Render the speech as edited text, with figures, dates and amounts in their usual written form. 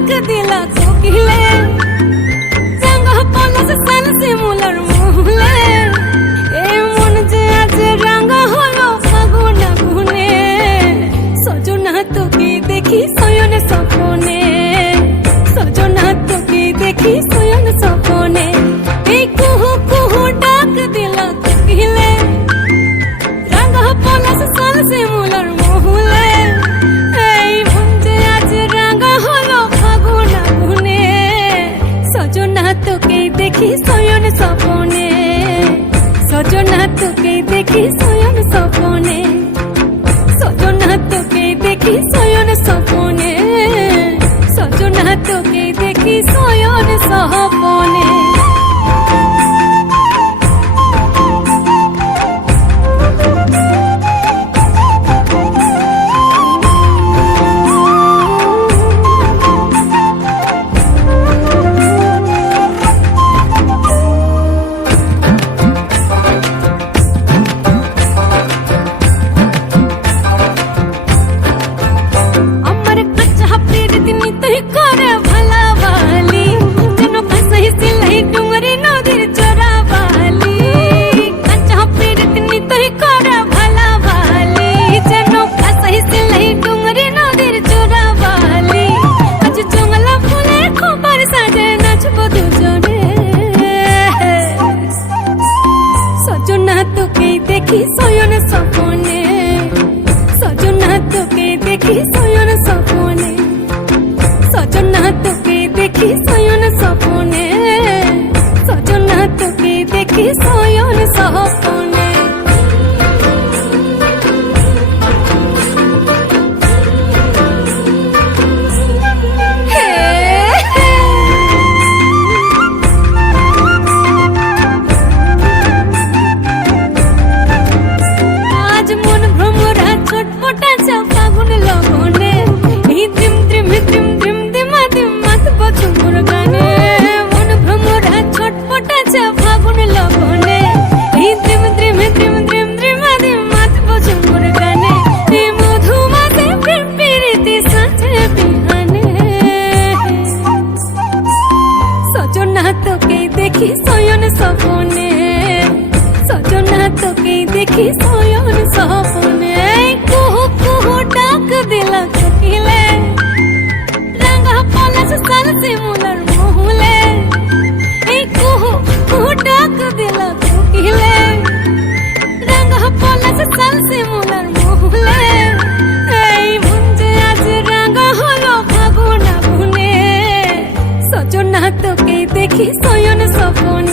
ডাক দিলা কোকিলে রঙ পলাশ সাল শিমুলার মহুলে এই মন যে আজ রাঙা হলো ফাগুন আগুনে সজনা তোকে দেখি শয়ন স্বপনে সজনা তোকে দেখি শয়ন স্বপনে এই কুহু কুহু ডাক দিলা কোকিলে রঙ পলাশ সাল শিমুলার মহুলে এই মন যে আজ রাঙা হলো ফাগুন আগুনে সজনা তোকে দেখি শয়ন স্বপনে সজনা তোকে দেখি শয়ন স্বপনে সজনা তোকে দেখি শয়ন স্বপনে সজনা তোকে দেখি শয়ন স্বপনে দেখি শয়ন স্বপনে সজনা তোকে দেখি শয়ন স্বপনে সজনা তোকে দেখি শয়ন স্বপনে সজনা তোকে দেখি শয়ন স্বপনে দেখি শয়ন স্বপনে সজনা তোকে দেখি শয়ন স্বপনে কুহু কুহু ডাক দিলা কোকিলে রঙ পলাশ সাল শিমুলার মহুলে এই কুহু কুহু ডাক দিলা কোকিলে রঙ পলাশ সাল শিমুলার মহুলে এই মন যে আজ রাঙা হলো ফাগুন আগুনে সজনা তোকে দেখি শয়ন স্বপনে